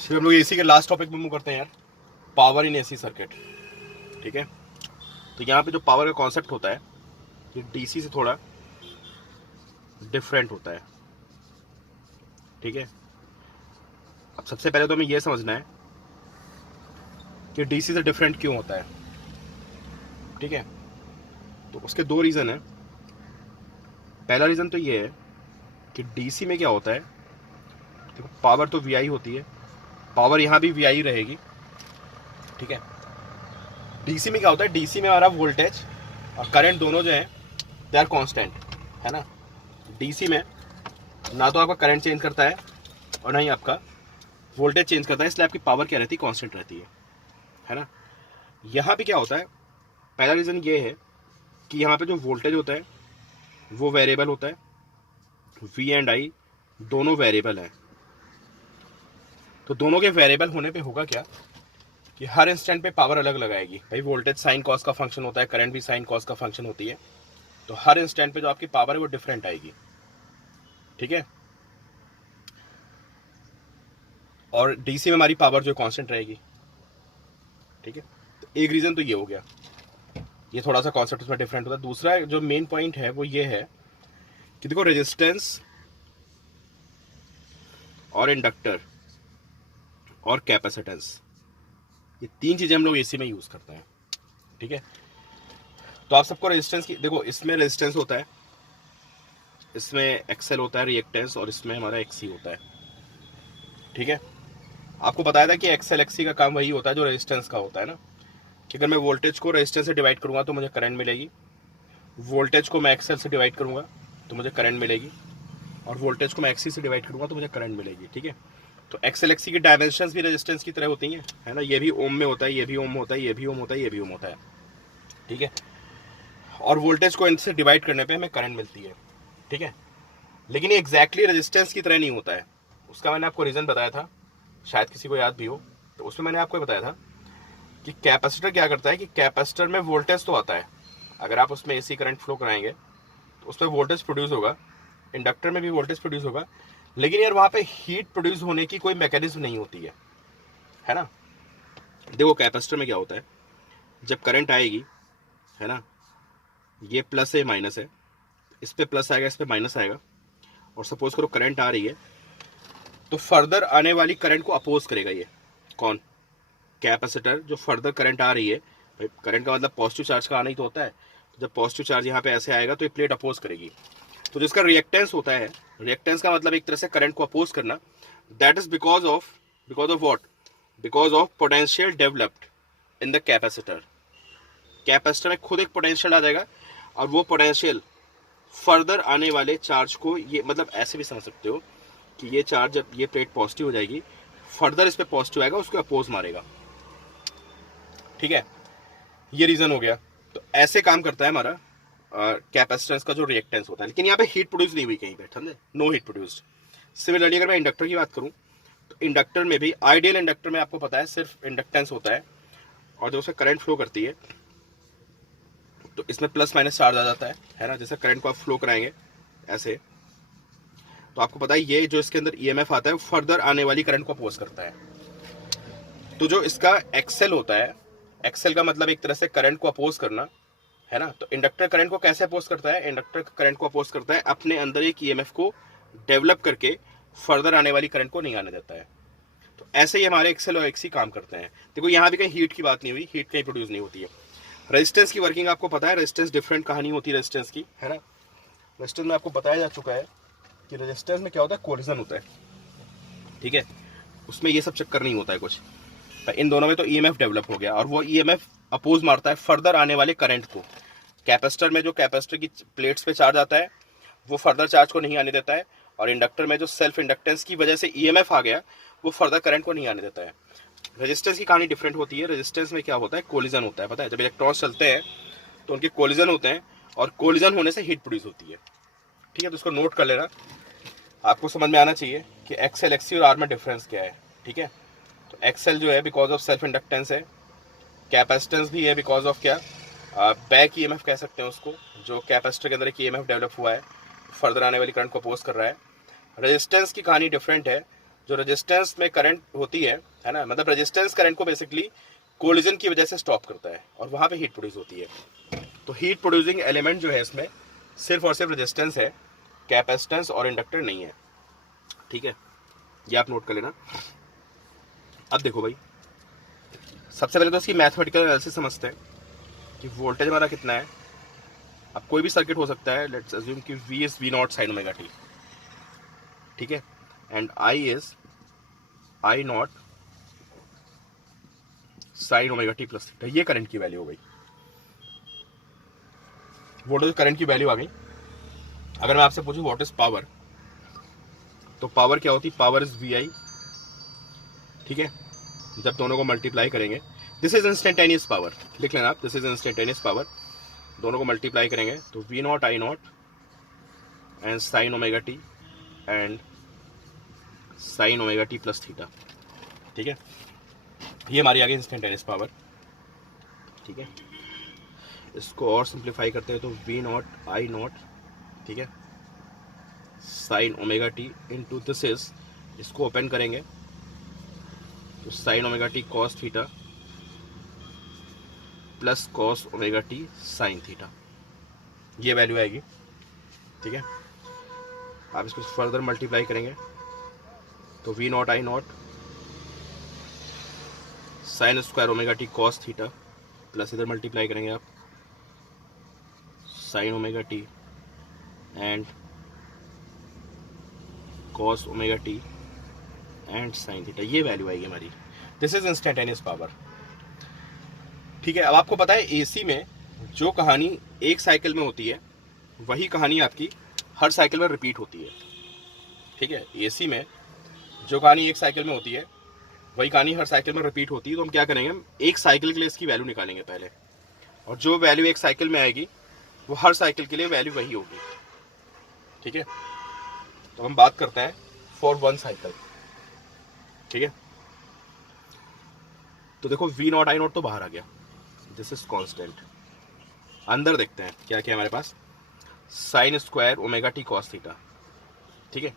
फिर हम लोग एसी के लास्ट टॉपिक में मूव करते हैं यार, पावर इन एसी सर्किट। ठीक है, तो यहाँ पे जो पावर का कॉन्सेप्ट होता है ये डीसी से थोड़ा डिफरेंट होता है। ठीक है, अब सबसे पहले तो हमें यह समझना है कि डीसी से डिफरेंट क्यों होता है। ठीक है, तो उसके दो रीज़न है। पहला रीज़न तो ये है कि डीसी में क्या होता है, देखो पावर तो वीआई होती है, पावर यहाँ भी वीआई रहेगी। ठीक है, डीसी में क्या होता है, डीसी में हमारा वोल्टेज और करंट दोनों जो है दे आर कांस्टेंट, है ना। डीसी में ना तो आपका करंट चेंज करता है और ना ही आपका वोल्टेज चेंज करता है, इसलिए आपकी पावर क्या रहती है, कांस्टेंट रहती है ना। यहाँ पे क्या होता है, पहला रीज़न ये है कि यहाँ पे जो वोल्टेज होता है वो वेरिएबल होता है, वी एंड आई दोनों वेरिएबल हैं। तो दोनों के वेरिएबल होने पे होगा क्या कि हर इंस्टेंट पे पावर अलग लगाएगी। भाई वोल्टेज साइन कॉस का फंक्शन होता है, करंट भी साइन कॉस का फंक्शन होती है, तो हर इंस्टेंट पे जो आपकी पावर है वो डिफरेंट आएगी। ठीक है, और डीसी में हमारी पावर जो कांस्टेंट रहेगी। ठीक है, तो एक रीज़न तो ये हो गया, ये थोड़ा सा कॉन्सेप्ट उसमें डिफरेंट होता है। दूसरा जो मेन पॉइंट है वो ये है कि देखो रेजिस्टेंस और इंडक्टर और कैपेसिटेंस, ये तीन चीज़ें हम लोग एसी में यूज़ करते हैं। ठीक है, तो आप सबको रेजिस्टेंस की, देखो इसमें रेजिस्टेंस होता है, इसमें एक्सएल होता है रिएक्टेंस, और इसमें हमारा एक्सी होता है। ठीक है, आपको बताया था कि एक्सएल एक्सी का काम वही होता है जो रेजिस्टेंस का होता है ना, कि अगर मैं वोल्टेज को रेजिस्टेंस से डिवाइड करूँगा तो मुझे करंट मिलेगी, वोल्टेज को मैं एक्सएल से डिवाइड करूँगा तो मुझे करंट मिलेगी, और वोल्टेज को मैं एक्सी से डिवाइड करूँगा तो मुझे करंट मिलेगी। ठीक है, तो एक्सएल एक्सी की डायमेंशंस भी रेजिस्टेंस की तरह होती हैं, है ना। ये भी ओम में होता है, ये भी ओम होता है, ये भी ओम होता है, ये भी ओम होता है। ठीक है, और वोल्टेज को इनसे डिवाइड करने पे हमें करंट मिलती है। ठीक है, लेकिन ये एग्जैक्टली रेजिस्टेंस की तरह नहीं होता है। उसका मैंने आपको रीज़न बताया था, शायद किसी को याद भी हो, तो उसमें मैंने आपको बताया था कि कैपेसिटर क्या करता है कि कैपेसिटर में वोल्टेज तो आता है, अगर आप उसमें एसी करंट फ्लो कराएंगे तो उसमें वोल्टेज प्रोड्यूस होगा, इंडक्टर में भी वोल्टेज प्रोड्यूस होगा, लेकिन यार वहाँ पे हीट प्रोड्यूस होने की कोई मैकेनिज्म नहीं होती है ना। देखो कैपेसिटर में क्या होता है, जब करंट आएगी, है ना, ये प्लस है माइनस है, इस पे प्लस आएगा, इस पे माइनस आएगा, और सपोज करो करंट आ रही है, तो फर्दर आने वाली करंट को अपोज करेगा ये कौन, कैपेसिटर। जो फर्दर करंट आ रही है, भाई करंट का मतलब पॉजिटिव चार्ज का आना ही तो होता है, तो जब पॉजिटिव चार्ज यहाँ पे ऐसे आएगा तो ये प्लेट अपोज करेगी, तो जिसका रिएक्टेंस होता है, रिएक्टेंस का मतलब एक तरह से करंट को अपोज करना, that is because of what, because of potential developed in the capacitor. Capacitor में खुद एक पोटेंशियल आ जाएगा, और वो पोटेंशियल फर्दर आने वाले चार्ज को, ये मतलब ऐसे भी समझ सकते हो कि ये चार्ज जब ये प्लेट पॉजिटिव हो जाएगी, फर्दर इस पे पॉजिटिव आएगा, उसको अपोज मारेगा। ठीक है, ये रीजन हो गया। तो ऐसे काम करता है हमारा कैपेसिटेंस का जो रिएक्टेंस होता है, लेकिन यहाँ पे हीट प्रोड्यूस नहीं हुई कहीं पे, समझे, नो हीट प्रोड्यूस्ड। सिमिलरली अगर मैं इंडक्टर की बात करूँ तो इंडक्टर में भी, आइडियल इंडक्टर में आपको पता है सिर्फ इंडक्टेंस होता है, और जो उसका करंट फ्लो करती है तो इसमें प्लस माइनस चार्ज आ जाता है ना। जैसे करंट को आप फ्लो कराएंगे ऐसे, तो आपको पता है ये जो इसके अंदर ईएमएफ आता है वो फर्दर आने वाली करंट को अपोज करता है। तो जो इसका एक्सेल होता है, एक्सेल का मतलब एक तरह से करंट को अपोज करना, है ना। तो इंडक्टर करंट को कैसे अपोज करता है, इंडक्टर करंट को अपोज करता है अपने अंदर एक ईएमएफ को डेवलप करके फर्दर आने वाली करंट को नहीं आने देता है। तो ऐसे ही हमारे एक्सेल और एक्सी काम करते हैं। देखो यहाँ भी कहीं हीट की बात नहीं हुई, हीट कहीं प्रोड्यूस नहीं होती है। रेजिस्टेंस की वर्किंग आपको पता है, रेजिस्टेंस डिफरेंट कहानी होती है रेजिस्टेंस की, है ना। रेजिस्टेंस में आपको बताया जा चुका है कि रेजिस्टेंस में क्या होता है, कोलिजन होता है। ठीक है, उसमें ये सब चक्कर नहीं होता है कुछ, इन दोनों में तो ईएमएफ डेवलप हो गया, और वो ईएमएफ अपोज मारता है फर्दर आने वाले करंट को। कैपेसिटर में जो कैपेसिटर की प्लेट्स पे चार्ज आता है वो फर्दर चार्ज को नहीं आने देता है, और इंडक्टर में जो सेल्फ इंडक्टेंस की वजह से ईएमएफ आ गया वो फर्दर करंट को नहीं आने देता है। रेजिस्टेंस की कहानी डिफरेंट होती है। रेजिस्टेंस में क्या होता है, कोलिजन होता है, पता है, जब इलेक्ट्रॉन्स चलते हैं तो उनके कोलिजन होते हैं, और कोलिजन होने से हीट प्रोड्यूस होती है। ठीक है, तो इसको नोट कर लेना, आपको समझ में आना चाहिए कि एक्सएल एक्सी और आर में डिफरेंस क्या है। ठीक है, तो एक्सएल जो है बिकॉज ऑफ सेल्फ इंडक्टेंस है, कैपेसिटेंस भी है बिकॉज ऑफ क्या, बैक ईएमएफ कह सकते हैं उसको, जो कैपेसिटर के अंदर एक ईएमएफ डेवलप हुआ है, फर्दर आने वाली करंट को अपोज कर रहा है। रेजिस्टेंस की कहानी डिफरेंट है, जो रेजिस्टेंस में करंट होती है ना, मतलब रेजिस्टेंस करंट को बेसिकली कोलिजन की वजह से स्टॉप करता है और वहां पे हीट प्रोड्यूस होती है। तो हीट प्रोड्यूसिंग एलिमेंट जो है इसमें सिर्फ और सिर्फ रेजिस्टेंस है, कैपेसिटेंस और इंडक्टर नहीं है। ठीक है, ये आप नोट कर लेना। अब देखो भाई, सबसे पहले तो इसकी मैथमेटिकल एनालिसिस समझते हैं कि वोल्टेज हमारा कितना है। अब कोई भी सर्किट हो सकता है, लेट्स अज्यूम कि V is V not sign omega T, ठीक है, and I is I not sign omega T plus theta. ये करंट की वैल्यू हो गई, वोल्टेज करंट की वैल्यू आ गई। अगर मैं आपसे पूछूं व्हाट इज पावर, तो पावर क्या होती है? पावर इज VI, ठीक है, जब दोनों को मल्टीप्लाई करेंगे, दिस इज इंस्टेंटेनियस पावर, लिख लेना आप, दिस इज इंस्टेंटेनियस पावर। दोनों को मल्टीप्लाई करेंगे तो V not I not and sign omega T and sign omega T plus theta. ठीक है, ये हमारी आ गई इंस्टेंटेनियस पावर। ठीक है, इसको और सिंप्लीफाई करते हैं तो V नॉट I नॉट, ठीक है, sine omega T into this is, इसको ओपन करेंगे तो sign omega T cos theta plus cos omega T sine theta, ये वैल्यू आएगी। ठीक है, आप इसको फर्दर मल्टीप्लाई करेंगे तो V not I not sign square omega T cos theta plus इधर मल्टीप्लाई करेंगे आप sign omega T and cos omega T and sine theta, ये वैल्यू आएगी हमारी। This is instantaneous power. ठीक है, अब आपको पता है एसी में जो कहानी एक साइकिल में होती है वही कहानी आपकी हर साइकिल में रिपीट होती है। ठीक है, एसी में जो कहानी एक साइकिल में होती है वही कहानी हर साइकिल में रिपीट होती है। तो हम क्या करेंगे, हम एक साइकिल के लिए इसकी वैल्यू निकालेंगे पहले, और जो वैल्यू एक साइकिल में आएगी वो हर साइकिल के लिए वैल्यू वही होगी। ठीक है, तो हम बात करते हैं फॉर वन साइकिल। ठीक है, तो देखो V नॉट I नॉट तो बाहर आ गया, दिस इज कांस्टेंट। अंदर देखते हैं क्या क्या हमारे पास, sine square omega T cos theta. ठीक है,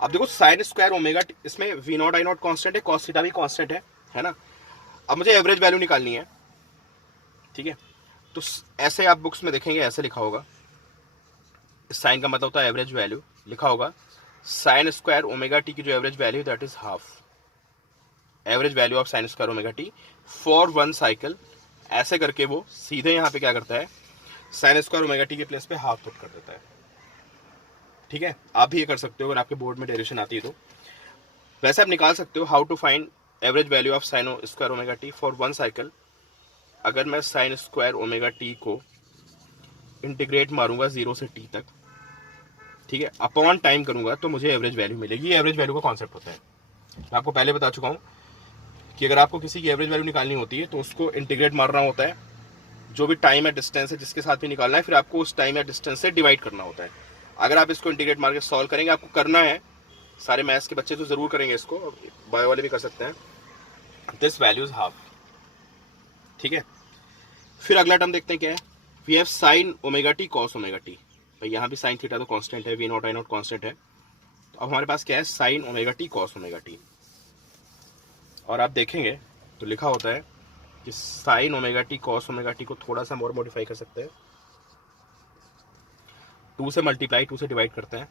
अब देखो साइन स्क्वायर ओमेगा टी, इसमें V not I not constant है, कॉस थीटा भी कांस्टेंट है ना। अब मुझे एवरेज वैल्यू निकालनी है। ठीक है, तो ऐसे आप बुक्स में देखेंगे ऐसे लिखा होगा, साइन का मतलब होता है एवरेज वैल्यू, लिखा होगा साइन स्क्वायर ओमेगा टी की जो average value that is half, average value of sine square omega t for one cycle. ऐसे करके वो सीधे यहाँ पे क्या करता है, साइन स्क्वायर ओमेगा टी के प्लेस पे हाफ पुट कर देता है। ठीक है, आप भी ये कर सकते हो अगर आपके बोर्ड में डेरिवेशन आती है तो। वैसे आप निकाल सकते हो how to find average value of sine square omega t for one cycle. अगर मैं साइन स्क्वायर ओमेगा टी को इंटीग्रेट मारूंगा 0 से t तक, ठीक है, अपॉन टाइम करूंगा तो मुझे एवरेज वैल्यू मिलेगी। ये एवरेज वैल्यू का कॉन्सेप्ट होता है। मैं आपको पहले बता चुका हूँ कि अगर आपको किसी की एवरेज वैल्यू निकालनी होती है तो उसको इंटीग्रेट मारना होता है, जो भी टाइम या डिस्टेंस है जिसके साथ भी निकालना है, फिर आपको उस टाइम या डिस्टेंस से डिवाइड करना होता है। अगर आप इसको इंटीग्रेट मार के सॉल्व करेंगे, आपको करना है, सारे मैथ्स के बच्चे तो जरूर करेंगे इसको, बायो वाले भी कर सकते हैं, दिस वैल्यू इज हाफ। ठीक है, फिर अगला टर्म देखते हैं क्या है, we have sine omega T cos omega t. भाई यहाँ भी साइन थीटा तो कांस्टेंट है, V not I not constant है, तो अब हमारे पास क्या है, sine omega T cos omega t. और आप देखेंगे तो लिखा होता है कि sine omega T cos omega t को थोड़ा सा और मॉडिफाई कर सकते हैं, 2 से मल्टीप्लाई 2 से डिवाइड करते हैं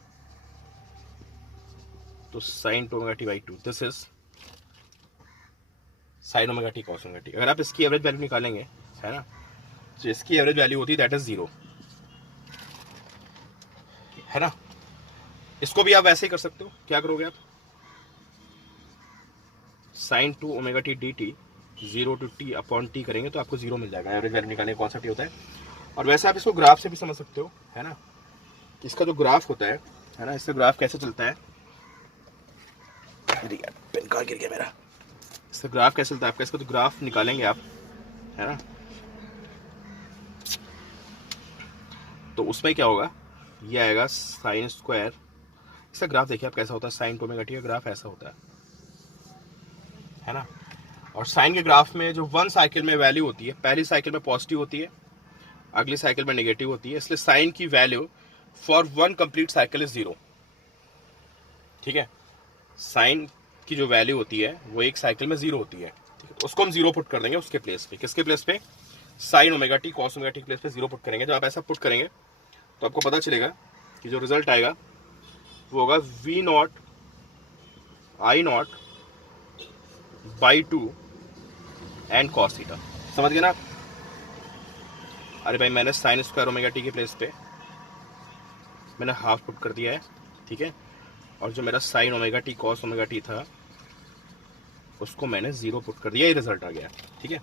तो sign omega T by 2, this is sine omega T cos omega T. अगर आप इसकी एवरेज वैल्यू निकालेंगे, है ना, तो इसकी एवरेज वैल्यू होती है दैट इज 0, है ना। इसको भी आप वैसे ही कर सकते हो, क्या करोगे आप, sine 2 omega t d t 0 to t upon t करेंगे तो आपको 0 मिल जाएगा। एवरेज वैल्यू निकालने का कॉन्सेप्ट होता है। और वैसे आप इसको ग्राफ से भी समझ सकते हो, है ना, इसका जो ग्राफ होता है ना, इसका ग्राफ कैसे चलता है, पेन कहाँ गिर गया मेरा, इसका ग्राफ कैसे चलता है आपका, इसका तो ग्राफ निकालेंगे आप, है ना, तो उसमें क्या होगा, ये आएगा साइन स्क्वायर, इसका ग्राफ देखिए आप कैसा होता है, साइन टू ओमेगा टी का ग्राफ ऐसा होता है ना। और साइन के ग्राफ में जो वन साइकिल में वैल्यू होती है, पहली साइकिल में पॉजिटिव होती है, अगली साइकिल में नेगेटिव होती है, इसलिए साइन की value for one complete cycle is 0। ठीक है, साइन की जो वैल्यू होती है वो एक साइकिल में 0 होती है, ठीक है। तो उसको हम 0 पुट कर देंगे उसके प्लेस पे। किसके प्लेस पे? Sign omega T cos omega T place पे 0 पुट करेंगे। जब आप ऐसा पुट करेंगे तो आपको पता चलेगा कि जो रिजल्ट आएगा वो होगा V nought I nought by 2 and cos theta. समझ गए ना आप? अरे भाई मैंने साइन स्क्वायर ओमेगा टी के प्लेस पे मैंने हाफ पुट कर दिया है, ठीक है। और जो मेरा sign omega T cos omega T था उसको मैंने 0 पुट कर दिया, ये रिजल्ट आ गया, ठीक है।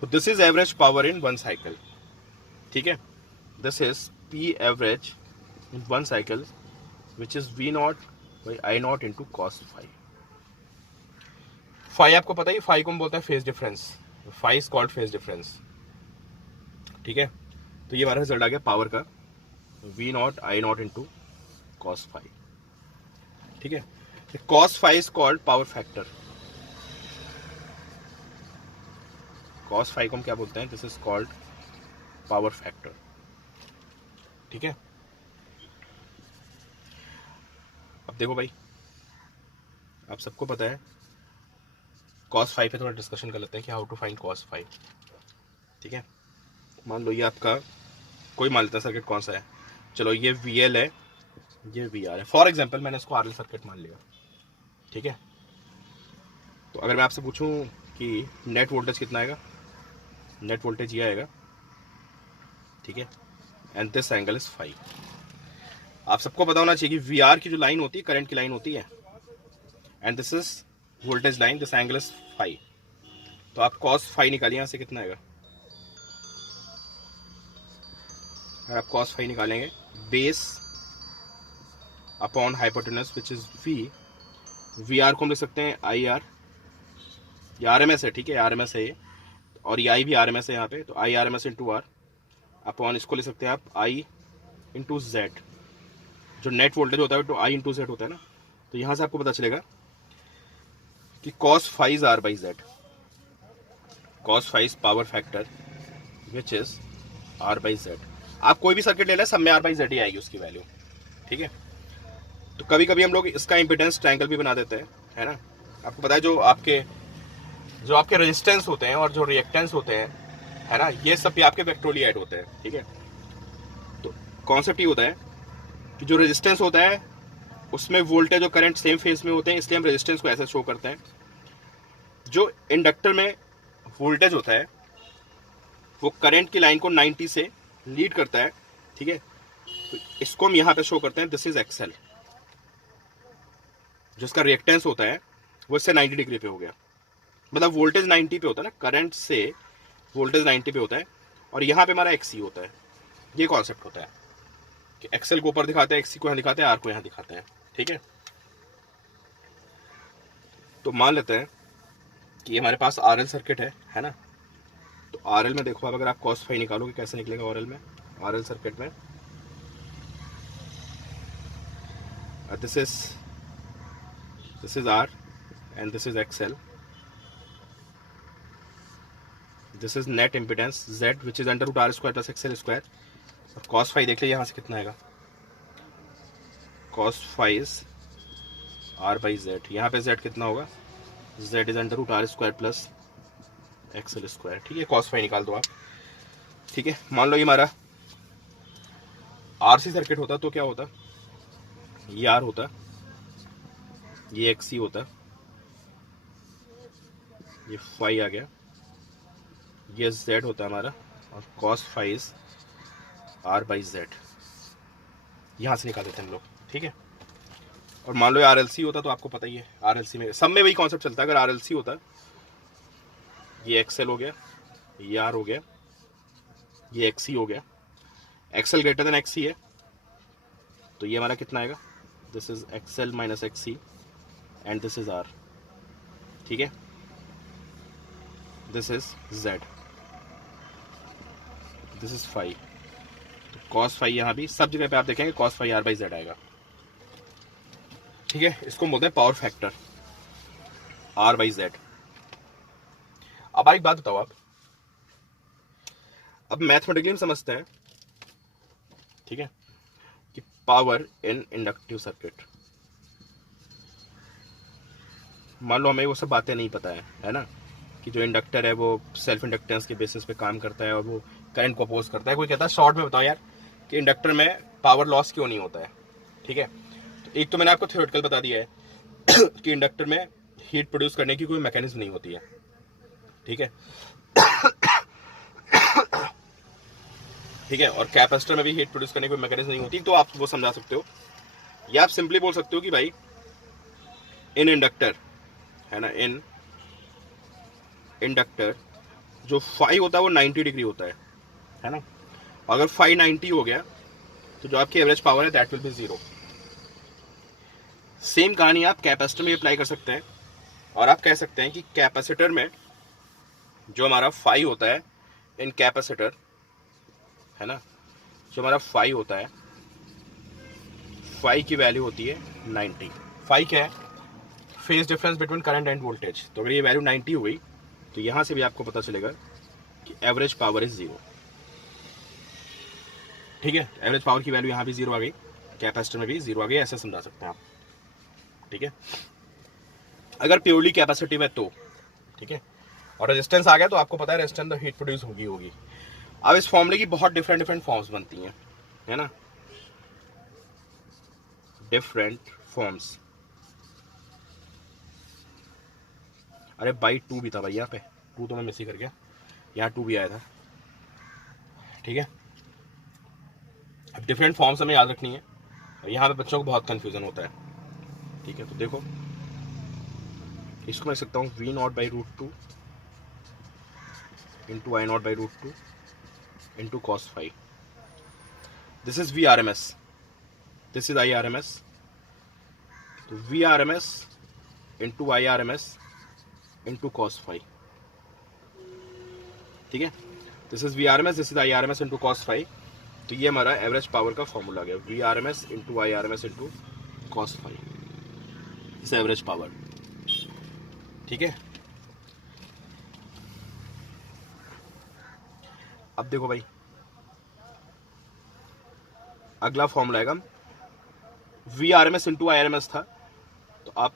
तो this is average power in one cycle, ठीक है। This is P average in one cycle which is V nought by I nought into cos phi. Phi आपको पता ही, फाइव को हम बोलते हैं phase difference, phi is called phase difference, ठीक है। तो ये हमारा रिजल्ट आ गया पावर का, V nought I nought into cos phi, ठीक है। Cos phi is called power factor. Cos phi को हम क्या बोलते हैं? This is called power factor, ठीक है। अब देखो भाई, आप सबको पता है कॉस फाइव पे थोड़ा डिस्कशन कर लेते हैं कि how to find cos phi, ठीक है। मान लो ये आपका कोई मान लेता सर्किट कौन सा है, चलो ये वी एल है, ये वी आर है, फॉर एग्जाम्पल मैंने इसको आर एल सर्किट मान लिया, ठीक है। तो अगर मैं आपसे पूछूं कि नेट वोल्टेज कितना आएगा, नेट वोल्टेज ये आएगा, ठीक है। And this angle is five. आप सबको पता होना चाहिए कि वी आर की जो लाइन होती है करंट की लाइन होती है, and this is voltage line, this angle is phi. तो आप कॉस फाइव निकालिए, यहां से कितना आएगा? अगर आप कॉस फाइव निकालेंगे, base upon hypotenuse which is V, V R को हम लिख सकते हैं आई आर, ये आर एम एस है, ठीक है, आर एम एस है ये, और ये आई भी आर एम एस है यहाँ पे, तो I R M S into R upon इसको लिख सकते हैं आप आई इंटू जेड। जो नेट वोल्टेज होता है तो आई इंटू जेड होता है ना, तो यहाँ से आपको पता चलेगा कि cos phi R by Z, cos phi power factor which is R by Z. आप कोई भी सर्किट ले लें, सब में आर बाई जेड ही आएगी उसकी वैल्यू, ठीक है। तो कभी कभी हम लोग इसका इम्पिडेंस ट्रायंगल भी बना देते हैं, है ना। आपको पता है जो आपके रेजिस्टेंस होते हैं और जो रिएक्टेंस होते हैं, है ना, ये सब भी आपके वेक्टोरली ऐड होते हैं, ठीक है। तो कॉन्सेप्ट ये होता है कि जो रेजिस्टेंस होता है उसमें वोल्टेज और करंट सेम फेज में होते हैं, इसलिए हम रेजिस्टेंस को ऐसे शो करते हैं। जो इंडक्टर में वोल्टेज होता है वो करंट की लाइन को 90 से लीड करता है, ठीक है। तो इसको हम यहाँ पे शो करते हैं, दिस इज एक्सएल। जिसका रिएक्टेंस होता है वो इससे 90 डिग्री पे हो गया, मतलब वोल्टेज 90 पे होता है ना, करंट से वोल्टेज 90 पे होता है, और यहाँ पे हमारा एक्सी होता है। ये कॉन्सेप्ट होता है कि एक्सएल को ऊपर दिखाते हैं, एक्सी को यहाँ दिखाते हैं, आर को यहाँ दिखाते हैं, ठीक है। तो मान लेते हैं कि हमारे पास आरएल सर्किट है ना। तो आरएल में देखो, अब अगर आप कॉस फाइव निकालोगे कैसे निकलेगा आरएल में, आरएल सर्किट में this is R and this is XL, this is net impedance Z which is under root R square plus XL square. और कॉस फाइव देख लीजिए यहाँ से कितना आएगा, cos phi R by Z, यहाँ पे जेड कितना होगा, Z is under root R square plus XL square, ठीक है। कॉस फाइव निकाल दो आप, ठीक है। मान लो ये हमारा आरसी सर्किट होता तो क्या होता, ये आर होता, ये एक्सी होता, ये फाइव आ गया, ये जेड होता है हमारा, और cos phi R by Z, यहाँ से निकाल देते हैं हम लोग, ठीक है। और मान लो आरएलसी होता तो आपको पता ही है, आरएलसी में सब में वही कॉन्सेप्ट चलता है। अगर आरएलसी होता, ये एक्सएल हो गया, ये आर हो गया, ये एक्सी हो गया, एक्सएल ग्रेटर देन एक्सी है, तो ये हमारा कितना आएगा, this is XL minus XC and this is R, ठीक है। This is Z, this is phi, तो कॉस फाइव यहाँ भी सब जगह पे आप देखेंगे cos phi R by Z आएगा, ठीक है। इसको बोलते हैं power factor R by Z. अब एक बात बताओ आप, अब मैथमेटिकली हम समझते हैं, ठीक है, कि पावर इन इंडक्टिव सर्किट, मान लो हमें वो सब बातें नहीं पता है ना, कि जो इंडक्टर है वो सेल्फ इंडक्टेंस के बेसिस पे काम करता है और वो करंट को अपोज करता है। कोई कहता है शॉर्ट में बताओ यार कि इंडक्टर में पावर लॉस क्यों नहीं होता है। ठीक है, तो एक तो मैंने आपको थ्योरेटिकल बता दिया है कि इंडक्टर में हीट प्रोड्यूस करने की कोई मैकेनिज्म नहीं होती है। ठीक है ठीक है, और कैपेसिटर में भी हीट प्रोड्यूस करने की कोई मैकेनिज्म नहीं होती, तो आप वो समझा सकते हो, या आप सिंपली बोल सकते हो कि भाई इन इंडक्टर है ना, इन इंडक्टर जो फाई होता है वो 90 डिग्री होता है ना। अगर फाई 90 हो गया तो जो आपकी एवरेज पावर है दैट विल बी 0। सेम कहानी आप कैपेसिटर में अप्लाई कर सकते हैं, और आप कह सकते हैं कि कैपेसिटर में जो हमारा फाई होता है इन कैपेसिटर है ना, जो हमारा फाई होता है, फाई की वैल्यू होती है 90। फाई क्या है? Phase difference between current end voltage. तो अगर ये वैल्यू 90 हो गई तो यहां से भी आपको पता चलेगा कि एवरेज पावर इज 0। ठीक है, एवरेज पावर की वैल्यू यहां भी 0 आ गई, कैपेसिटर में भी 0 आ गई, ऐसे समझा सकते हैं आप। ठीक है, अगर प्योरली कैपेसिटिव है तो ठीक है, और रेजिस्टेंस आ गया तो आपको पता है रेजिस्टेंस तो हीट प्रोड्यूस होगी। अब इस फॉर्मूले की बहुत डिफरेंट फॉर्म्स बनती हैं, है ना, डिफरेंट फॉर्म्स। अरे बाई 2 भी था भाई, यहाँ पे 2 तो मैं मिस ही कर गया, यहाँ 2 भी आया था। ठीक है, अब डिफरेंट फॉर्म्स हमें याद रखनी है, और यहाँ पे बच्चों को बहुत कंफ्यूजन होता है। ठीक है, तो देखो इसको मैं लिख सकता हूँ V0/√2 into I0/√2 into cos phi। This is VRMS, this is IRMS, तो VRMS into IRMS into cos phi। ठीक है, this is VRMS, this is IRMS into cos phi। तो ये हमारा एवरेज पावर का फॉर्मूला गया, VRMS into IRMS into cos phi इस average power. ठीक है, अब देखो भाई अगला फॉर्मूला आएगा, VRMS इंटू IRMS था, तो आप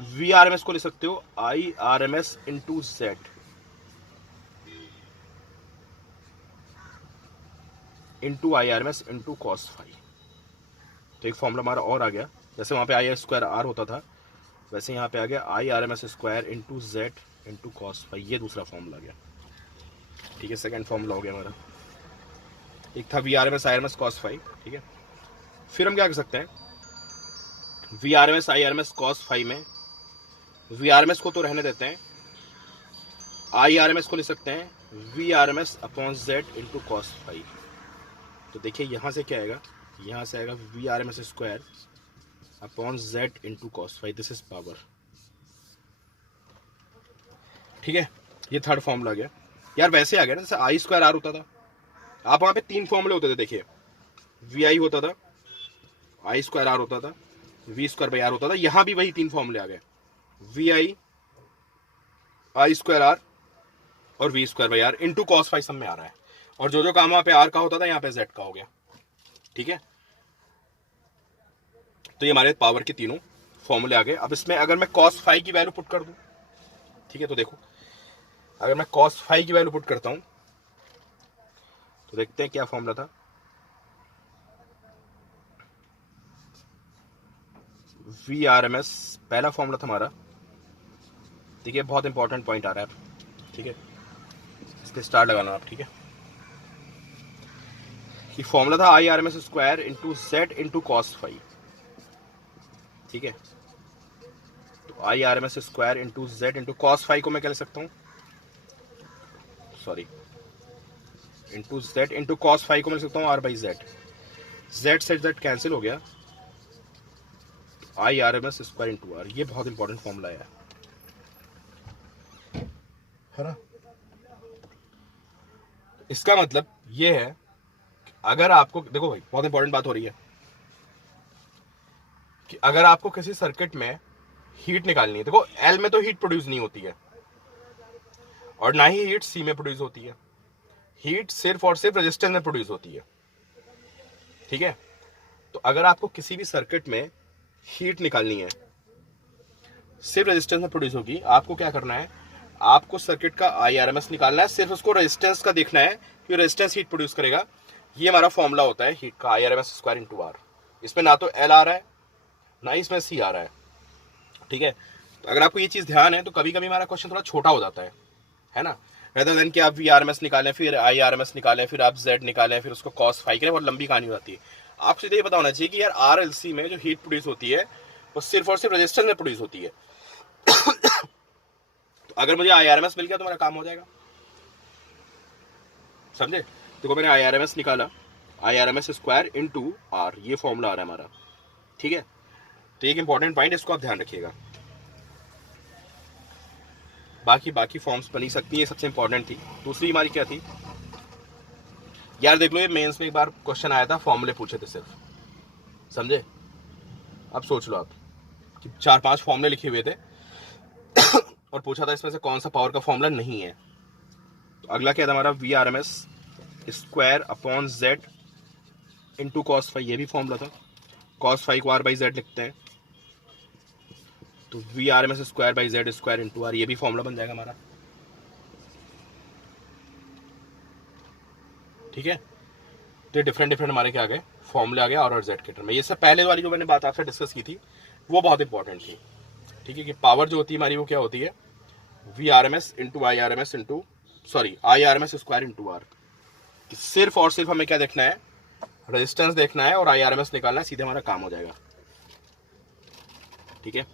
VRMS को लिख सकते हो IRMS into Z into IRMS into cos phi। तो एक फॉर्मूला हमारा और आ गया, जैसे वहां पे I² होता था वैसे यहाँ पे आ गया IRMS² into Z into cos phi, ये दूसरा फॉर्मूला आ गया। ठीक है, सेकंड फॉर्मूला हो गया हमारा। एक था VRMS IRMS cos phi। ठीक है, फिर हम क्या कर सकते हैं, VRMS IRMS cos phi में VRMS को तो रहने देते हैं, IRMS को लिख सकते हैं VRMS upon Z into cos phi। तो देखिए यहाँ से क्या आएगा, यहाँ से आएगा VRMS² upon Z into cos phi, this is power. ठीक है, ये थर्ड फॉर्मूला आ गया। यार वैसे आ गया ना जैसे I² होता था, आप वहां पे 3 फॉर्मूले होते थे, देखिए VI होता था, I² होता था, V²R होता था, यहां भी वही 3 फॉर्मूले आ गए, VI I² और V²R इंटू cos phi सब में आ रहा है, और जो जो काम वहां पे R का होता था यहाँ पे Z का हो गया। ठीक है, तो ये हमारे पावर के तीनों फॉर्मूले आ गए। अब इसमें अगर मैं cos phi की वैल्यू पुट कर दूं, ठीक है, तो देखो अगर मैं cos phi की वैल्यू पुट करता हूं तो देखते हैं क्या फॉर्मूला था, VRMS पहला फॉर्मूला था हमारा। देखिए बहुत इंपॉर्टेंट पॉइंट आ रहा है, ठीक है, इसके स्टार लगाना आप। ठीक है, कि फॉर्मूला था IRMS² into Z into cos phi। ठीक है, तो IRMS² into Z into cos phi को मैं क्या लिख सकता हूँ, sorry into Z into cos phi को मैं लिख सकता हूँ R/Z। Z से Z कैंसिल हो गया, IRMS² इंटू R। ये बहुत इंपॉर्टेंट फॉर्मूला है ना। इसका मतलब ये है अगर आपको, देखो भाई बहुत इंपॉर्टेंट बात हो रही है कि अगर आपको किसी सर्किट में हीट निकालनी है, देखो L में तो हीट प्रोड्यूस नहीं होती है और ना ही हीट C में प्रोड्यूस होती है, हीट सिर्फ और सिर्फ रेजिस्टेंस में प्रोड्यूस होती है। ठीक है, तो अगर आपको किसी भी सर्किट में हीट निकालनी है, सिर्फ रेजिस्टेंस में प्रोड्यूस होगी। आपको क्या करना है, आपको सर्किट का IRMS निकालना है, सिर्फ उसको रेजिस्टेंस का देखना है कि रेजिस्टेंस हीट प्रोड्यूस करेगा। ये हमारा फॉर्मूला होता है हीट का, IRMS स्क्वायर इंटू R। इसमें ना तो L आ रहा है ना इसमें C आ रहा है, ठीक है। तो अगर आपको ये चीज़ ध्यान है तो कभी कभी हमारा क्वेश्चन थोड़ा छोटा हो जाता है ना, रेदर देन कि आप VRMS निकालें, फिर IRMS निकालें, फिर आप Z निकालें, फिर उसको cos फाई करें, बहुत लंबी कहानी हो जाती है। आपको सीधे ये पता होना चाहिए कि यार RLC में जो हीट प्रोड्यूस होती है वो सिर्फ और सिर्फ रेजिस्टेंस में प्रोड्यूस होती है। तो अगर मुझे IRMS मिल गया तो मेरा काम हो जाएगा, समझे। देखो मैंने IRMS निकाला, IRMS स्क्वायर इंटू R, ये फॉर्मूला आ रहा है हमारा, ठीक है। तो एक इंपॉर्टेंट पॉइंट, इसको आप ध्यान रखिएगा। बाकी फॉर्म्स बनी सकती है, सबसे इंपॉर्टेंट थी। दूसरी हमारी क्या थी यार, देख लो ये मेंस में एक बार क्वेश्चन आया था, फॉर्मूले पूछे थे सिर्फ, समझे। अब सोच लो आप कि 4-5 फॉर्मूले लिखे हुए थे और पूछा था इसमें से कौन सा पावर का फॉर्मूला नहीं है। तो अगला क्या था हमारा, VRMS square upon Z into cos phi, ये भी फॉर्मूला था। कॉस फाई को R/Z लिखते हैं, तो VRMS square by Z square into R, ये भी फॉर्मूला बन जाएगा हमारा, ठीक है। तो ये डिफरेंट हमारे क्या आ गए फॉर्मूले आ गए R और Z के टर्म में। ये सब पहले वाली जो मैंने बात आपसे डिस्कस की थी वो बहुत इंपॉर्टेंट थी, ठीक है, कि पावर जो होती है हमारी वो क्या होती है, VRMS into IRMS into IRMS square into R। सिर्फ और सिर्फ हमें क्या देखना है, रेजिस्टेंस देखना है और IRMS निकालना है, सीधे हमारा काम हो जाएगा, ठीक है।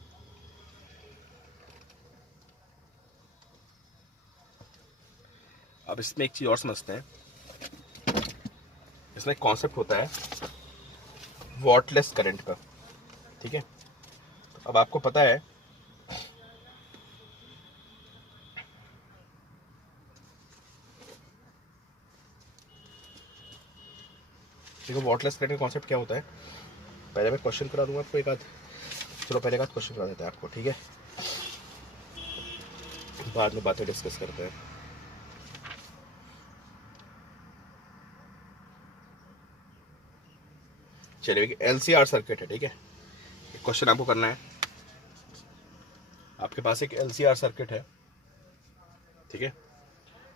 अब इसमें एक चीज और समझते हैं, इसमें एक कॉन्सेप्ट होता है वॉटलेस करंट का, ठीक है। तो अब आपको पता है देखो वॉटलेस करंट का कॉन्सेप्ट क्या होता है। पहले मैं क्वेश्चन करा दूंगा आपको एक आध, चलो पहले एक आध क्वेश्चन करा देते हैं आपको, ठीक है, बाद में बातें डिस्कस करते हैं। चलिए LCR सर्किट है, ठीक है। एक क्वेश्चन आपको करना है, आपके पास एक LCR सर्किट है, ठीक है,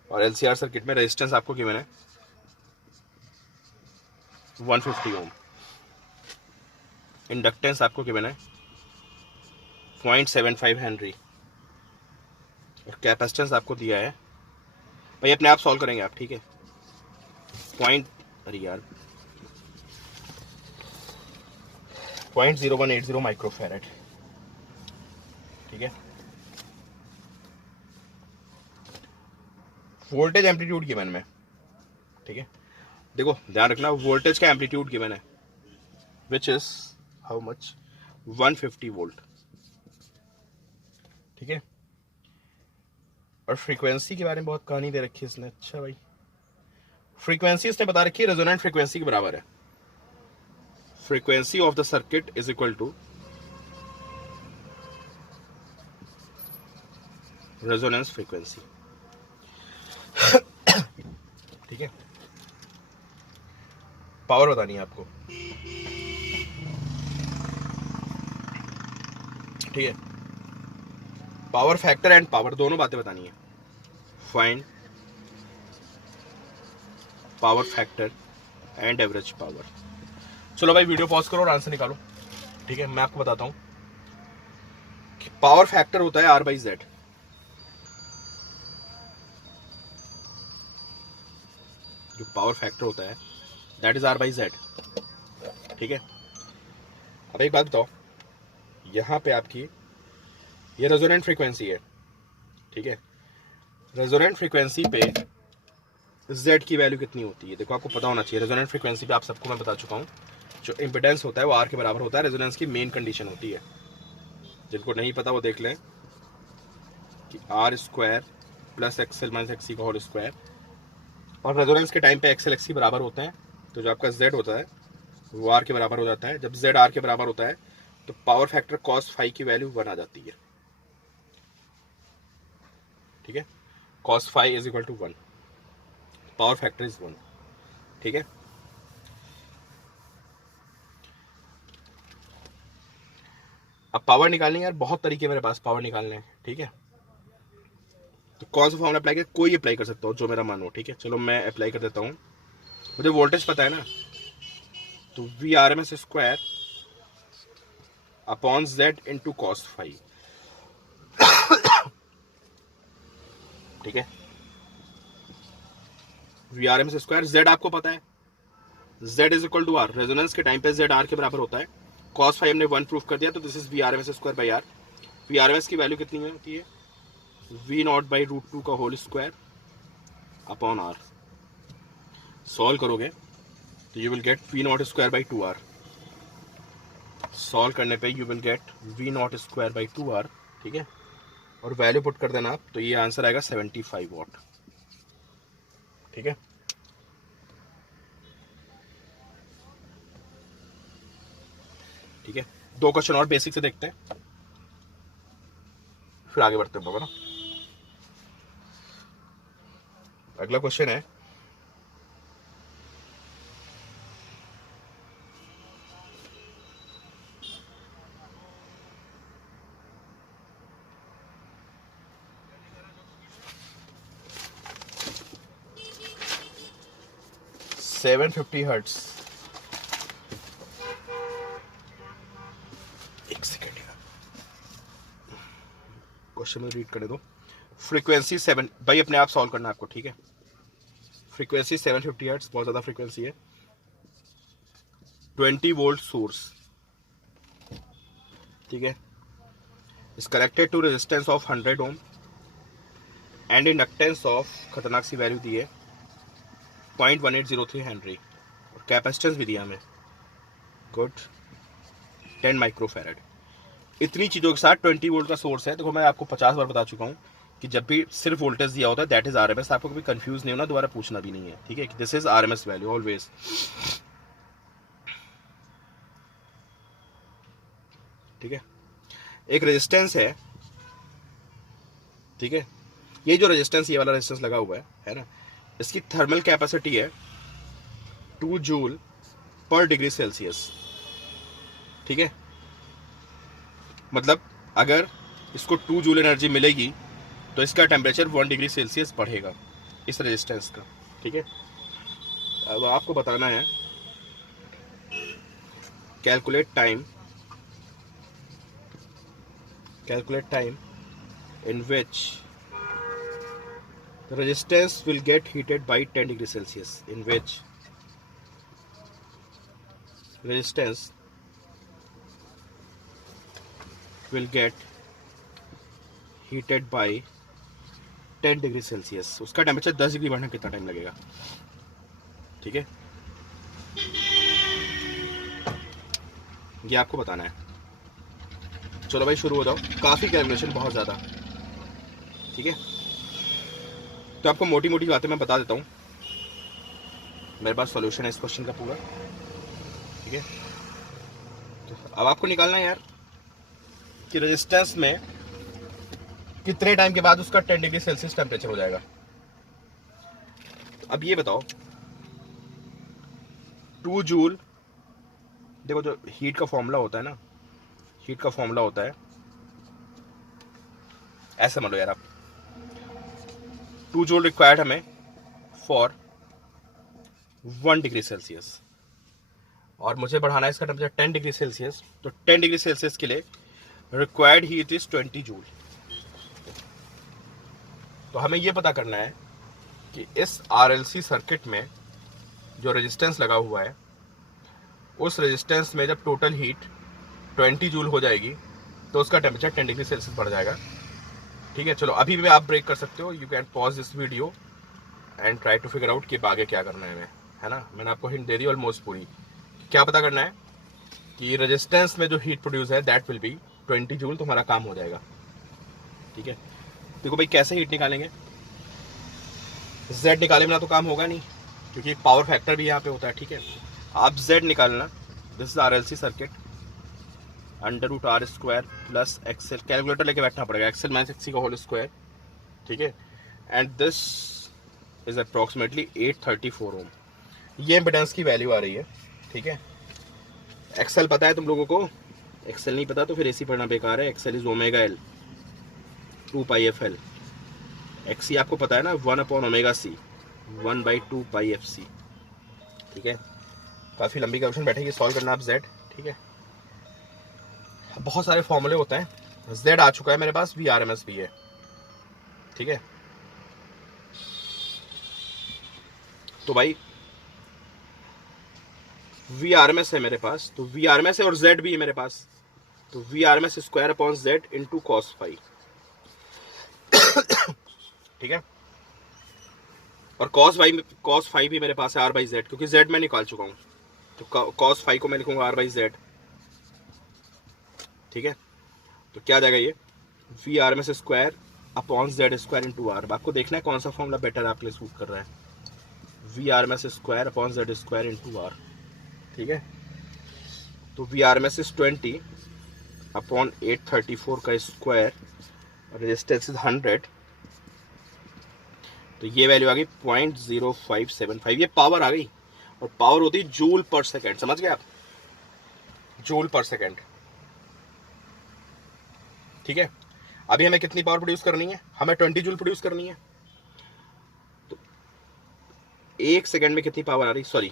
और LCR सर्किट में रेजिस्टेंस आपको गिवन है 150 ओम, इंडक्टेंस आपको गिवन है 0.75 हेनरी, और कैपेसिटेंस आपको दिया है, भाई अपने आप सॉल्व करेंगे आप, ठीक है, अरे यार 0.0180 माइक्रोफैरेड, ठीक है। वोल्टेज एम्पलीट्यूड गिवन में, ठीक है, देखो ध्यान रखना वोल्टेज का एम्पलीट्यूड गिवन है which is how much 150 volt, ठीक है। और फ्रीक्वेंसी के बारे में बहुत कहानी दे रखी है इसने, अच्छा भाई फ्रीक्वेंसी इसने बता रखी है रेजोनेंट फ्रीक्वेंसी के बराबर है। Frequency of the circuit is equal to resonance frequency, ठीक है। पावर बतानी है आपको, ठीक है, पावर फैक्टर एंड पावर दोनों बातें बतानी है। Find power factor and average power. चलो भाई वीडियो पॉज करो और आंसर निकालो, ठीक है। मैं आपको बताता हूं कि पावर फैक्टर होता है R/Z, जो पावर फैक्टर होता है दैट इज R/Z, ठीक है। अब एक बात बताओ, यहां पे आपकी ये रेजोनेंट फ्रीक्वेंसी है, ठीक है। रेजोनेंट फ्रीक्वेंसी पे Z की वैल्यू कितनी होती है, देखो आपको पता होना चाहिए। रेजोनेंट फ्रीक्वेंसी पे आप सबको मैं बता चुका हूँ, जो इम्पिडेंस होता है वो R के बराबर होता है, रेजोनेंस की मेन कंडीशन होती है। जिनको नहीं पता वो देख लें कि R square plus XL minus XC का होल स्क्वायर, और रेजोनेंस के टाइम पे XL XC बराबर होते हैं, तो जो आपका Z होता है वो R के बराबर हो जाता है। जब Z R के बराबर होता है तो पावर फैक्टर cos फाई की वैल्यू 1 आ जाती है, ठीक है। cos phi is equal to 1, power factor is 1, ठीक है। अब पावर निकालनी है यार, बहुत तरीके मेरे पास पावर निकालने हैं, ठीक है। तो कौन सा फॉर्मूला अप्लाई कर, कोई अप्लाई कर सकता हूँ जो मेरा मन हो, ठीक है। चलो मैं अप्लाई कर देता हूँ, मुझे वोल्टेज पता है ना, तो V R M S square upon Z into cos phi, ठीक है। V R M S square, Z आपको पता है, Z is equal to R, resonance के टाइम पे जेड आर के बराबर होता है। कॉस फाइव ने 1 प्रूफ कर दिया, तो this is V R M S square by R. V R M S की वैल्यू कितनी होती है, वी नॉट बाई रूट 2 का whole square upon R. Solve करोगे तो you will get V nought square by 2 R. Solve करने पे you will get V nought square by 2 R, ठीक है। और वैल्यू पुट कर देना आप, तो ये आंसर आएगा 75 वॉट, ठीक है। ठीक है, 2 क्वेश्चन और बेसिक से देखते हैं, फिर आगे बढ़ते हैं बाबा ना। अगला क्वेश्चन है, सेवन 50 हर्ट्स, एक सेकेंड क्वेश्चन में रीड करने दो। फ्रीक्वेंसी 7, भाई अपने आप सॉल्व करना आपको, ठीक है। फ्रीक्वेंसी 750 हर्ट्स, बहुत ज़्यादा फ्रीक्वेंसी है। 20 वोल्ट सोर्स, ठीक है, is connected to resistance of 100 ohm and inductance of, खतरनाक सी वैल्यू दी है 0.1803 हेनरी, और कैपेसिटेंस भी दिया हमें, गुड, 10 माइक्रोफैरड। इतनी चीज़ों के साथ 20 वोल्ट का सोर्स है। देखो मैं आपको 50 बार बता चुका हूँ कि जब भी सिर्फ वोल्टेज दिया होता है दैट इज आरएमएस, आपको कभी कंफ्यूज नहीं होना, दोबारा पूछना भी नहीं है, ठीक है। This is RMS value always, ठीक है। एक रेजिस्टेंस है, ठीक है, ये जो रेजिस्टेंस, ये वाला रेजिस्टेंस लगा हुआ है ना, इसकी थर्मल कैपेसिटी है 2 जूल पर डिग्री सेल्सियस, ठीक है। मतलब अगर इसको 2 जूल एनर्जी मिलेगी तो इसका टेम्परेचर 1 डिग्री सेल्सियस बढ़ेगा इस रेजिस्टेंस का, ठीक है। अब आपको बताना है calculate time in which the resistance will get heated by 10 degree Celsius, in which resistance will get heated by 10 degree Celsius. उसका टेम्परेचर 10 डिग्री बढ़ने में कितना टाइम लगेगा, ठीक है, ये आपको बताना है। चलो भाई शुरू हो जाओ, काफ़ी कैलकुलेशन, बहुत ज़्यादा, ठीक है। तो आपको मोटी मोटी बातें मैं बता देता हूँ, मेरे पास सॉल्यूशन है इस क्वेश्चन का पूरा, ठीक है। तो अब आपको निकालना है यार कि रेजिस्टेंस में कितने टाइम के बाद उसका 10 डिग्री सेल्सियस टेम्परेचर हो जाएगा। तो अब ये बताओ 2 जूल, देखो जो हीट का फॉर्मूला होता है ना, हीट का फॉर्मूला होता है ऐसे, मान लो यार आप 2 जूल रिक्वायर्ड हमें फॉर 1 डिग्री सेल्सियस, और मुझे बढ़ाना है इसका टेम्परेचर 10 डिग्री सेल्सियस, तो 10 डिग्री सेल्सियस के लिए रिक्वायर्ड हीट इज 20 जूल। तो हमें यह पता करना है कि इस आरएलसी सर्किट में जो रेजिस्टेंस लगा हुआ है, उस रेजिस्टेंस में जब टोटल हीट 20 जूल हो जाएगी तो उसका टेम्परेचर 10 डिग्री सेल्सियस बढ़ जाएगा, ठीक है। चलो अभी भी आप ब्रेक कर सकते हो, you can pause this video and try to figure out कि आगे क्या करना है हमें, है ना। मैंने आपको हिंट दे दी ऑलमोस्ट पूरी, क्या पता करना है कि रेजिस्टेंस में जो हीट प्रोड्यूस है दैट विल बी 20 जूल, तो हमारा काम हो जाएगा, ठीक है। देखो भाई कैसे हीट निकालेंगे, जेड निकाले बिना तो काम होगा नहीं, क्योंकि एक पावर फैक्टर भी यहाँ पे होता है, ठीक है। आप जेड निकालना, this is RLC circuit, √r square plus XL, calculator लेके बैठना पड़ेगा, एक्सएल माइनस एक्सी का होल स्क्वायर, ठीक है। एंड दिस इज अप्रॉक्सीमेटली 834 ओम, ये इम्पिडेंस की वैल्यू आ रही है, ठीक है। एक्सएल पता है तुम लोगों को, एक्सेल नहीं पता तो फिर एसी पढ़ना बेकार है। XL is omega L 2 pi F L. XC आपको पता है ना, 1/ओमेगा सी 1/2 पाई एफ सी। ठीक है, काफ़ी लंबी क्वेश्चन बैठेगी, सॉल्व करना आप जेड। ठीक है, बहुत सारे फॉर्मूले होते हैं। जेड आ चुका है मेरे पास, वी आर एम एस भी है। ठीक है, तो भाई वी आर एम एस है मेरे पास, तो वी आर एम एस है और जेड भी है मेरे पास, तो V R M S square upon Z into cos phi. ठीक है, और कॉस फाई भी मेरे पास है आर बाई जेड, क्योंकि जेड मैं निकाल चुका हूँ, तो कॉस फाई को मैं लिखूंगा आर बाई जेड। ठीक है, तो क्या आ जाएगा ये, V R M S square upon Z square into R. आपको देखना है कौन सा फॉर्मूला बेटर आपके लिए सूट कर रहा है। V R M S square upon Z square into R. ठीक है, तो V R M S is 20 upon 834 का स्क्वायर, रेजिस्टेंस इज 100, तो ये वैल्यू आ गई 0.0575। ये पावर आ गई, और पावर होती है जूल पर सेकेंड, समझ गए आप, जूल पर सेकेंड। ठीक है, अभी हमें कितनी पावर प्रोड्यूस करनी है, हमें 20 जूल प्रोड्यूस करनी है, तो 1 सेकेंड में कितनी पावर आ रही, सॉरी